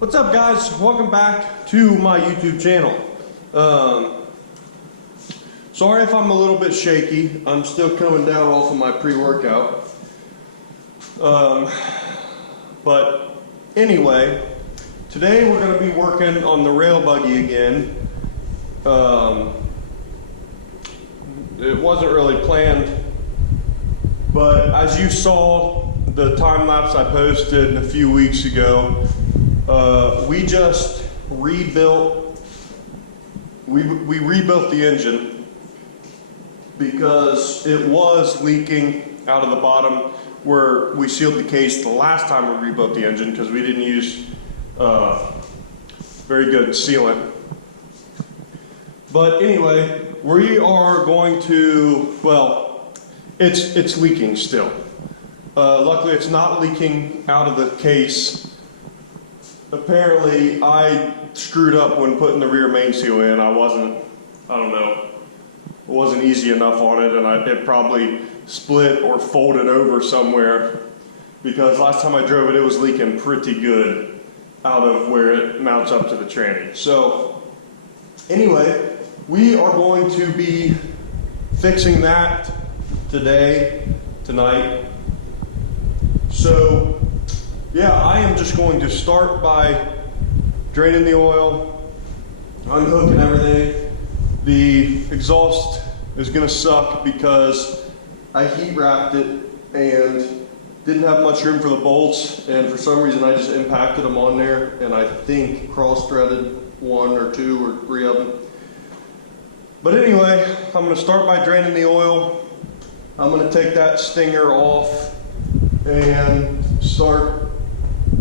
What's up, guys? Welcome back to my YouTube channel. Sorry if I'm a little bit shaky. I'm still coming down off of my pre-workout. But anyway, today we're going to be working on the rail buggy again. It wasn't really planned, but as you saw the time lapse I posted a few weeks ago, we just rebuilt. We rebuilt the engine because it was leaking out of the bottom where we sealed the case the last time we rebuilt the engine because we didn't use very good sealant. But anyway, we are going to, well, it's leaking still. Luckily it's not leaking out of the case. Apparently I screwed up when putting the rear main seal in. I don't know, it wasn't easy enough on it, and it probably split or folded over somewhere because last time I drove it, it was leaking pretty good out of where it mounts up to the tranny. So anyway, we are going to be fixing that tonight. So yeah, I am just going to start by draining the oil, unhooking everything. The exhaust is going to suck because I heat wrapped it and didn't have much room for the bolts, and for some reason I just impacted them on there, and I think cross-threaded 1 or 2 or 3 of them. But anyway, I'm going to start by draining the oil. I'm going to take that stinger off and start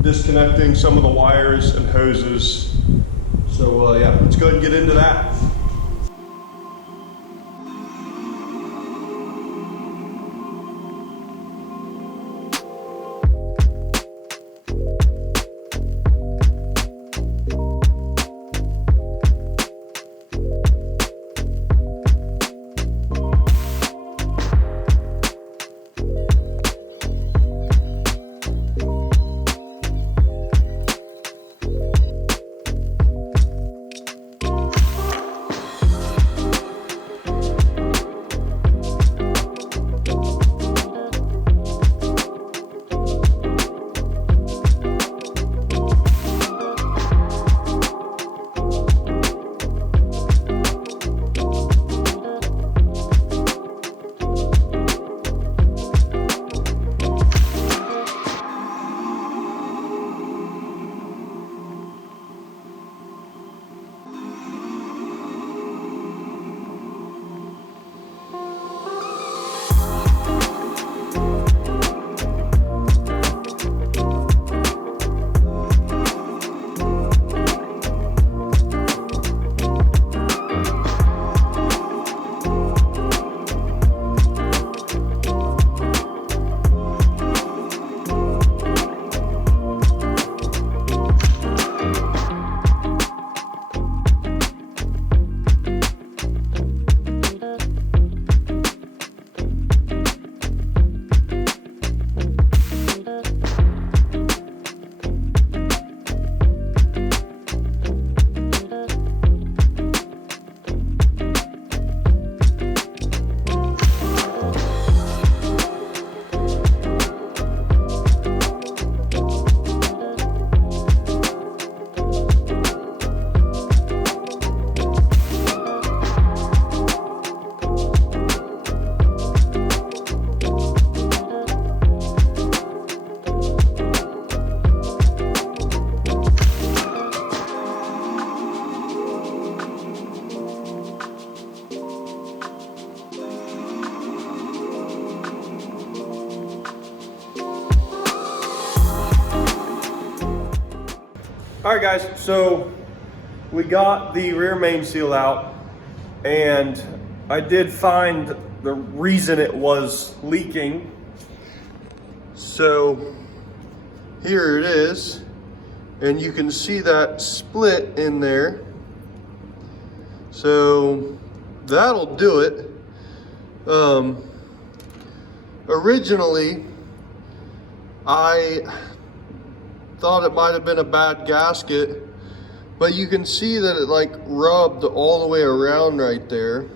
disconnecting some of the wires and hoses. So yeah, let's go ahead and get into that. Alright guys, so we got the rear main seal out, and I did find the reason it was leaking. So here it is, and you can see that split in there. So that'll do it. Originally I thought it might have been a bad gasket, but you can see that it like rubbed all the way around right there.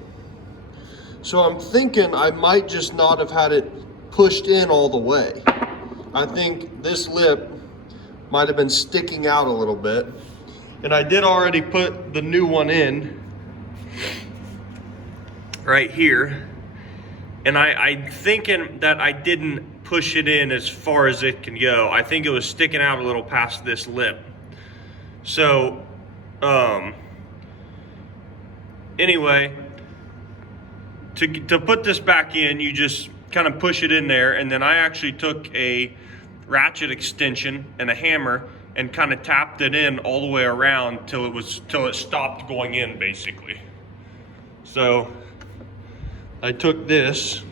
So I'm thinking I might just not have had it pushed in all the way. I think this lip might have been sticking out a little bit. And I did already put the new one in right here. And I'm thinking that I didn't push it in as far as it can go. I think it was sticking out a little past this lip. So, anyway, to put this back in, you just kind of push it in there, and then I actually took a ratchet extension and a hammer and kind of tapped it in all the way around till it stopped going in, basically. So I took this,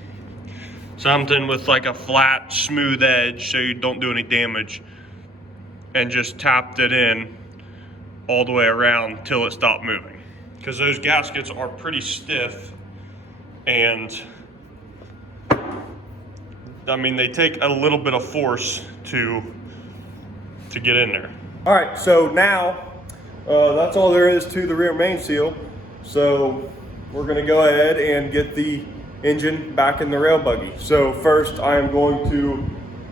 something with like a flat, smooth edge so you don't do any damage, and just tapped it in all the way around till it stopped moving. Because those gaskets are pretty stiff, and I mean, they take a little bit of force to get in there. All right, so now that's all there is to the rear main seal. So we're gonna go ahead and get the engine back in the rail buggy. So first I am going to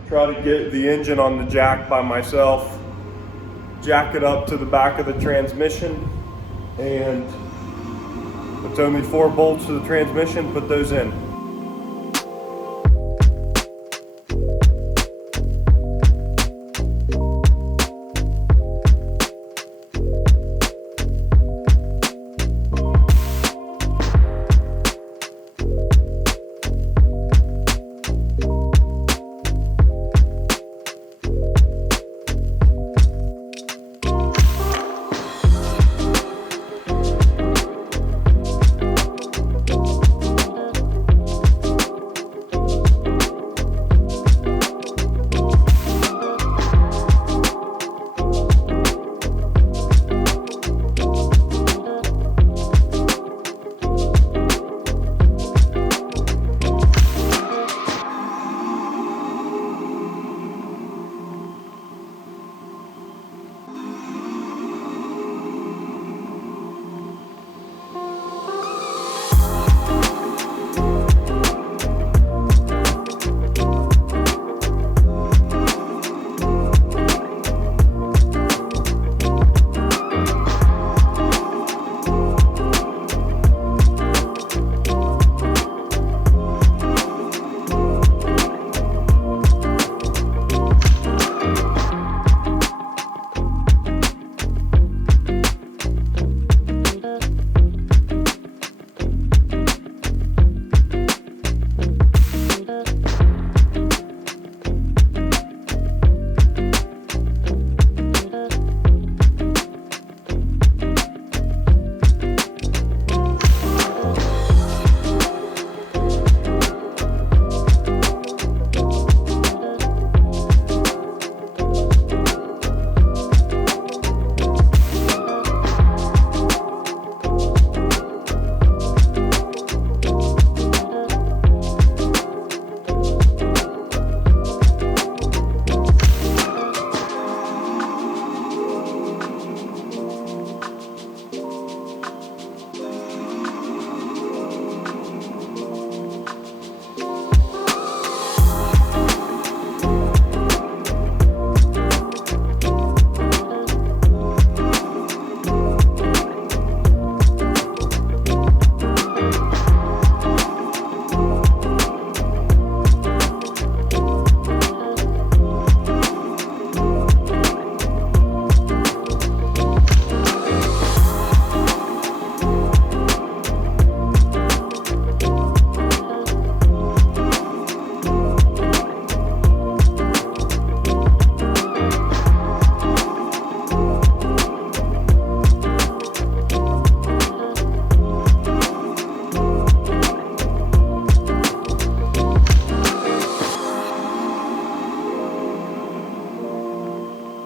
try to get the engine on the jack by myself, jack it up to the back of the transmission, and it's only 4 bolts to the transmission, put those in.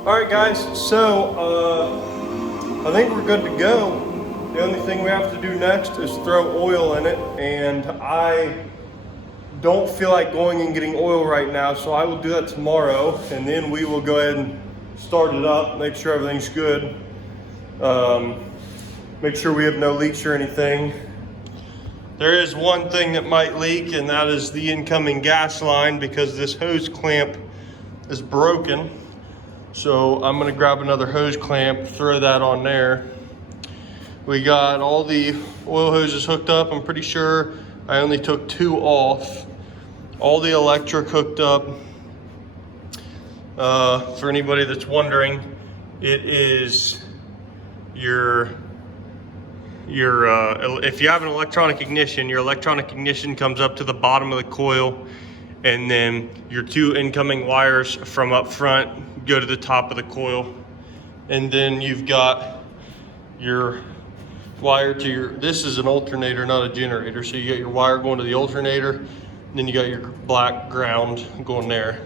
Alright guys, so I think we're good to go. The only thing we have to do next is throw oil in it, and I don't feel like going and getting oil right now, so I will do that tomorrow, and then we will go ahead and start it up, make sure everything's good. Make sure we have no leaks or anything. There is one thing that might leak, and that is the incoming gas line, because this hose clamp is broken. So I'm gonna grab another hose clamp, throw that on there. We got all the oil hoses hooked up. I'm pretty sure I only took 2 off. All the electric hooked up. For anybody that's wondering, it is your if you have an electronic ignition, your electronic ignition comes up to the bottom of the coil, and then your 2 incoming wires from up front go to the top of the coil. And then you've got your wire to your, this is an alternator, not a generator. So you got your wire going to the alternator, and then you got your black ground going there.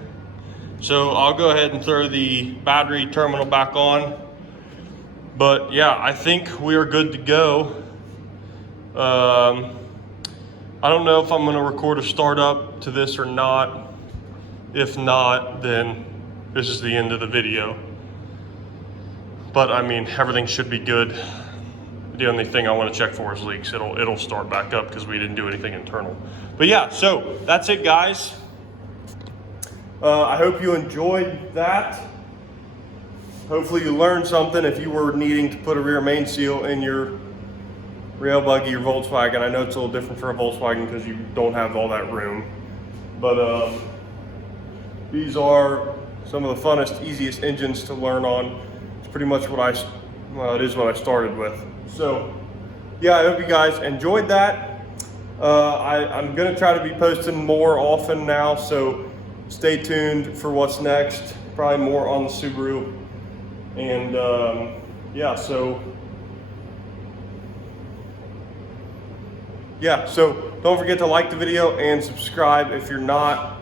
So I'll go ahead and throw the battery terminal back on. But yeah, I think we are good to go. I don't know if I'm gonna record a startup to this or not. If not, then this is the end of the video. But I mean, everything should be good. The only thing I want to check for is leaks. It'll start back up because we didn't do anything internal. But yeah, so that's it, guys. I hope you enjoyed that. Hopefully you learned something if you were needing to put a rear main seal in your rail buggy or Volkswagen. I know it's a little different for a Volkswagen because you don't have all that room. But these are some of the funnest, easiest engines to learn on. It's pretty much what it is what I started with. So yeah, I hope you guys enjoyed that. I'm gonna try to be posting more often now, so stay tuned for what's next. Probably more on the Subaru. And yeah, so don't forget to like the video and subscribe if you're not,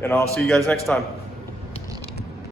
and I'll see you guys next time.